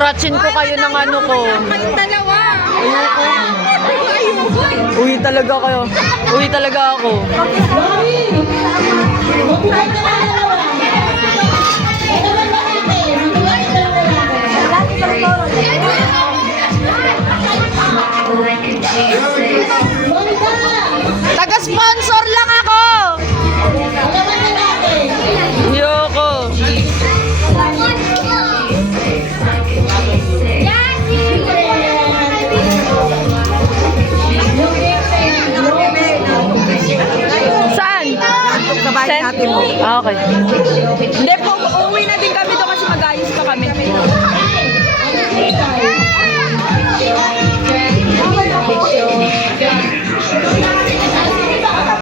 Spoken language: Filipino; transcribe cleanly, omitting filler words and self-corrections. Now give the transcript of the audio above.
Scratchin ko kayo ng ano ko. Kayong dalawa. Ayoko. Ayoko. Uwi talaga kayo. Uwi talaga ako. Taga-sponsor lang ako. Ayoko. Saan? Sa bahay natin mo. Ah, okay. Hindi po, uuwi na